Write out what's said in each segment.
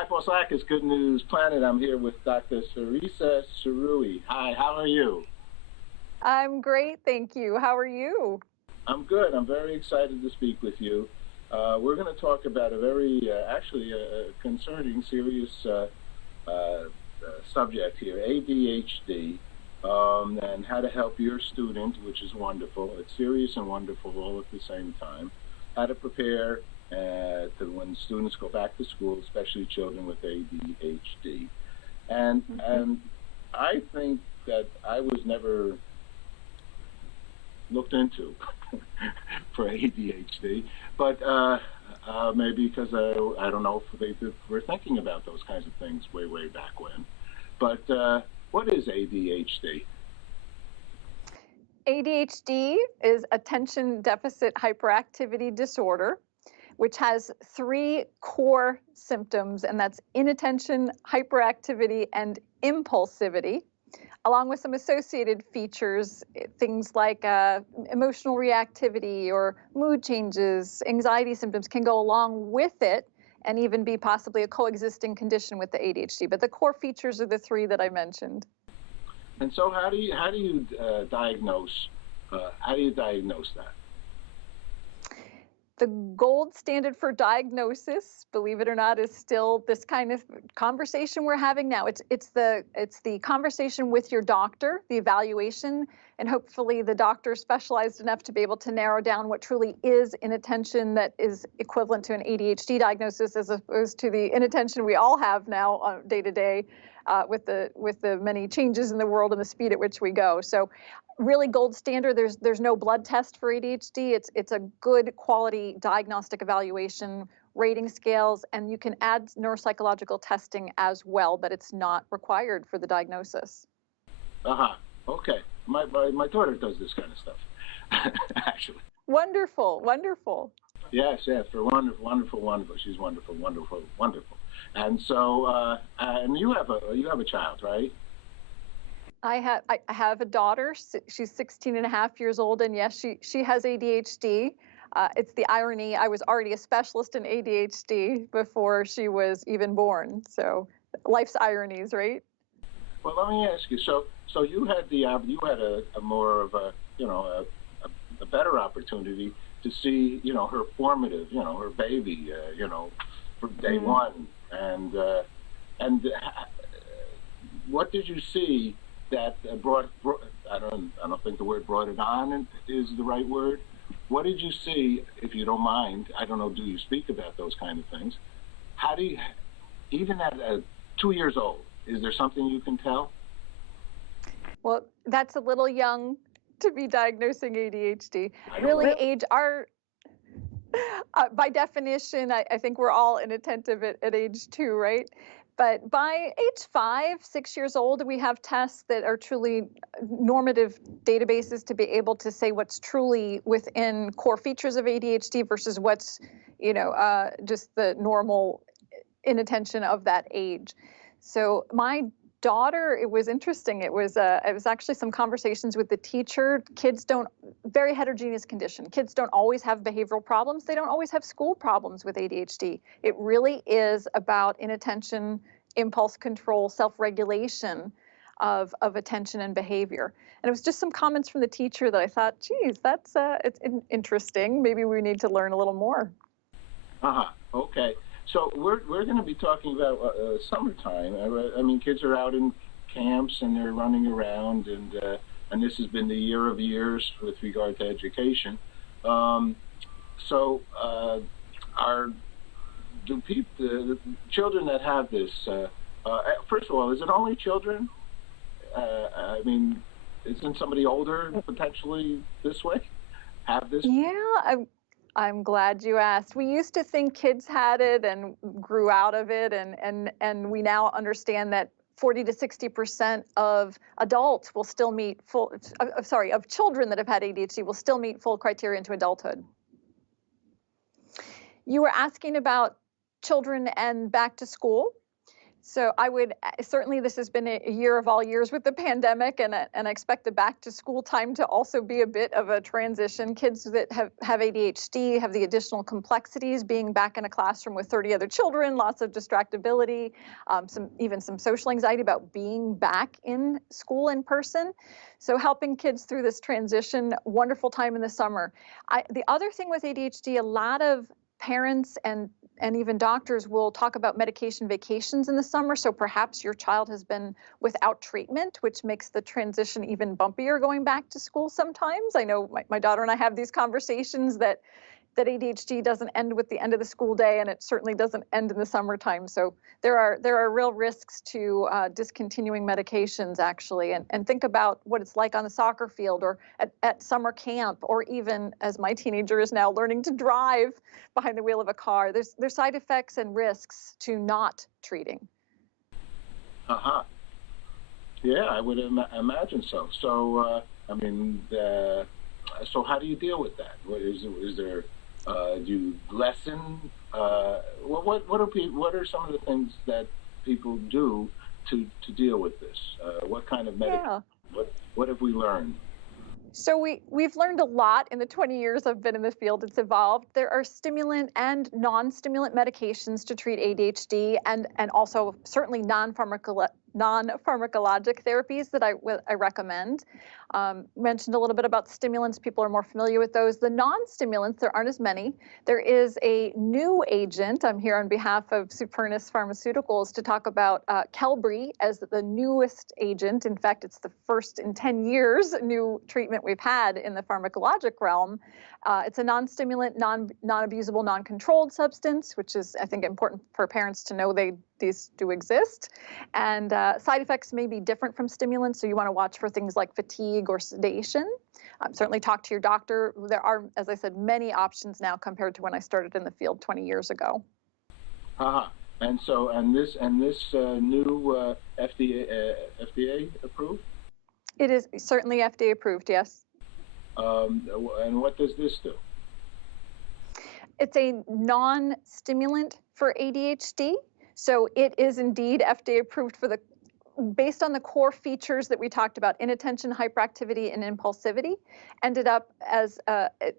Hi, Posakis, Good News Planet. I'm here with Dr. Theresa cerulli. Hi, how are you? I'm great, thank you. How are you? I'm good. I'm very excited to speak with you. We're going to talk about a very, concerning, serious subject here, ADHD, and how to help your student, which is wonderful. It's serious and wonderful all at the same time. How to prepare when students go back to school, especially children with ADHD. And I think that I was never looked into for ADHD, but maybe because I don't know if they were thinking about those kinds of things way back when. But what is ADHD? ADHD is Attention Deficit Hyperactivity Disorder, which has 3 core symptoms, and that's inattention, hyperactivity, and impulsivity, along with some associated features, things like emotional reactivity or mood changes, anxiety symptoms can go along with it and even be possibly a coexisting condition with the ADHD. But the core features are the 3 that I mentioned. And so how do you diagnose that? The gold standard for diagnosis, believe it or not, is still this kind of conversation we're having now. It's the conversation with your doctor, the evaluation, and hopefully the doctor is specialized enough to be able to narrow down what truly is inattention that is equivalent to an ADHD diagnosis, as opposed to the inattention we all have now day to day with the many changes in the world and the speed at which we go. So really gold standard, there's no blood test for ADHD. It's a good quality diagnostic evaluation, rating scales, and you can add neuropsychological testing as well, but it's not required for the diagnosis. Okay. My daughter does this kind of stuff, actually. Wonderful. Yes, for wonderful. She's wonderful. And so, and you have a child, right? I have a daughter. She's 16 and a half years old, and yes, she has ADHD. It's the irony, I was already a specialist in ADHD before she was even born. So life's ironies, right? Well, let me ask you. So you had a more of a a better opportunity to see her formative, her baby, from day one, and what did you see that brought I don't think the word brought it on is the right word. What did you see, if you don't mind? I don't know. Do you speak about those kind of things? How do you, even at 2 years old, is there something you can tell? Well, that's a little young to be diagnosing ADHD. Really, age our by definition, I think we're all inattentive at age 2, right? But by age 5, 6 years old, we have tests that are truly normative databases to be able to say what's truly within core features of ADHD versus what's, just the normal inattention of that age. So my daughter, it was interesting. It was actually some conversations with the teacher. Very heterogeneous condition. Kids don't always have behavioral problems. They don't always have school problems with ADHD. It really is about inattention, impulse control, self-regulation of attention and behavior. And it was just some comments from the teacher that I thought, geez, it's interesting. Maybe we need to learn a little more. Okay. So we're going to be talking about summertime. I mean, kids are out in camps and they're running around, and this has been the year of years with regard to education. The children that have this? First of all, is it only children? I mean, isn't somebody older potentially this way have this? Yeah. I'm glad you asked. We used to think kids had it and grew out of it, and we now understand that 40 to 60% of adults will still meet of children that have had ADHD will still meet full criteria into adulthood. You were asking about children and back to school. So I would certainly, this has been a year of all years with the pandemic, and I expect the back to school time to also be a bit of a transition. Kids that have ADHD have the additional complexities, being back in a classroom with 30 other children, lots of distractibility, even some social anxiety about being back in school in person. So helping kids through this transition, wonderful time in the summer. The other thing with ADHD, a lot of parents and even doctors will talk about medication vacations in the summer. So perhaps your child has been without treatment, which makes the transition even bumpier going back to school sometimes. I know my daughter and I have these conversations that ADHD doesn't end with the end of the school day, and it certainly doesn't end in the summertime. So there are real risks to discontinuing medications, actually, and think about what it's like on the soccer field or at summer camp, or even as my teenager is now learning to drive behind the wheel of a car. There's side effects and risks to not treating. Uh-huh. Yeah, I would imagine so. So, so how do you deal with that? Is there do you lessen? What are some of the things that people do to deal with this? What kind of medication? Yeah. What have we learned? So we've learned a lot in the 20 years I've been in the field. It's evolved. There are stimulant and non-stimulant medications to treat ADHD, and also certainly non-pharmacologic therapies that I recommend. Mentioned a little bit about stimulants. People are more familiar with those. The non-stimulants, there aren't as many. There is a new agent. I'm here on behalf of Supernus Pharmaceuticals to talk about qelbree as the newest agent. In fact, it's the first in 10 years new treatment we've had in the pharmacologic realm. It's a non-stimulant, non-abusable, non-controlled substance, which is, I think, important for parents to know these do exist. And side effects may be different from stimulants, so you want to watch for things like fatigue or sedation. Certainly talk to your doctor. There are, as I said, many options now compared to when I started in the field 20 years ago. Uh-huh. And this new FDA approved? It is certainly FDA approved, yes. And what does this do? It's a non-stimulant for ADHD. So it is indeed FDA approved based on the core features that we talked about: inattention, hyperactivity, and impulsivity. Ended up as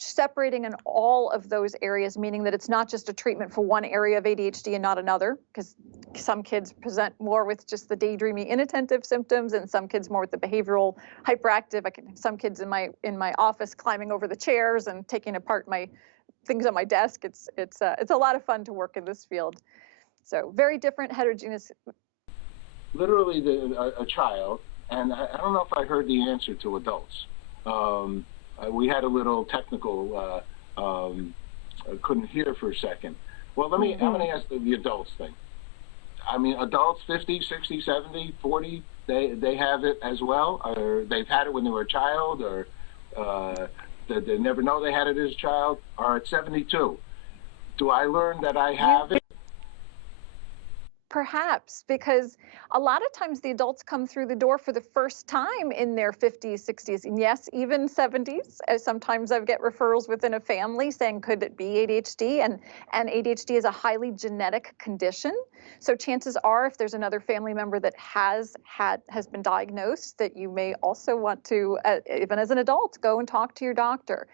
separating in all of those areas, meaning that it's not just a treatment for one area of ADHD and not another, because some kids present more with just the daydreamy, inattentive symptoms, and some kids more with the behavioral hyperactive. Some kids in my office climbing over the chairs and taking apart my things on my desk. It's a lot of fun to work in this field. So very different, heterogeneous. Literally a child, and I don't know if I heard the answer to adults. We had a little technical, couldn't hear for a second. Well, I'm going to ask the adults thing. I mean, adults 50, 60, 70, 40, they have it as well, or they've had it when they were a child, or they never know they had it as a child, or at 72. Do I learn that I have it? Perhaps, because a lot of times the adults come through the door for the first time in their 50s, 60s, and yes, even 70s. Sometimes I get referrals within a family saying, could it be ADHD? And ADHD is a highly genetic condition. So chances are, if there's another family member that has been diagnosed, that you may also want to, even as an adult, go and talk to your doctor.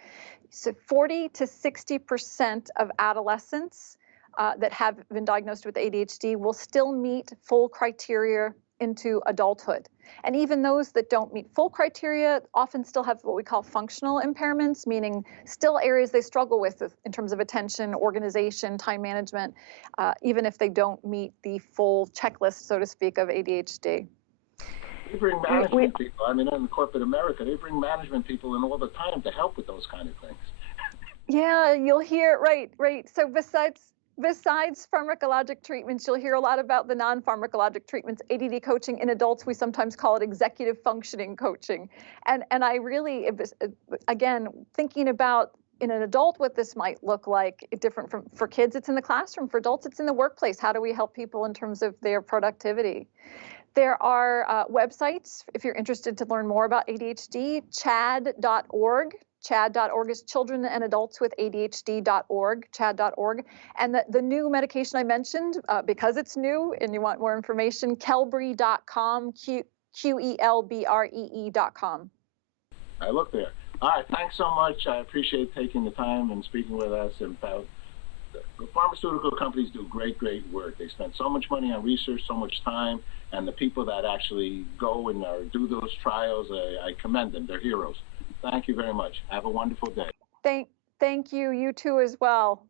So 40 to 60% of adolescents that have been diagnosed with ADHD will still meet full criteria into adulthood. And even those that don't meet full criteria often still have what we call functional impairments, meaning still areas they struggle with in terms of attention, organization, time management, even if they don't meet the full checklist, so to speak, of ADHD. They bring management people. I mean, in corporate America, they bring management people in all the time to help with those kind of things. Yeah, you'll hear, right. So besides pharmacologic treatments, you'll hear a lot about the non-pharmacologic treatments. ADD coaching in adults, we sometimes call it executive functioning coaching. And I really, again, thinking about in an adult what this might look like, different for kids, it's in the classroom. For adults, it's in the workplace. How do we help people in terms of their productivity? There are websites, if you're interested to learn more about ADHD, chad.org. CHAD.org is children and adults with ADHD.org, CHAD.org. And the new medication I mentioned, because it's new and you want more information, qelbree.com, QELBREE.com. I look there. All right, thanks so much. I appreciate taking the time and speaking with us about the pharmaceutical companies do great work. They spend so much money on research, so much time, and the people that actually go and do those trials, I commend them. They're heroes. Thank you very much. Have a wonderful day. Thank you. You too as well.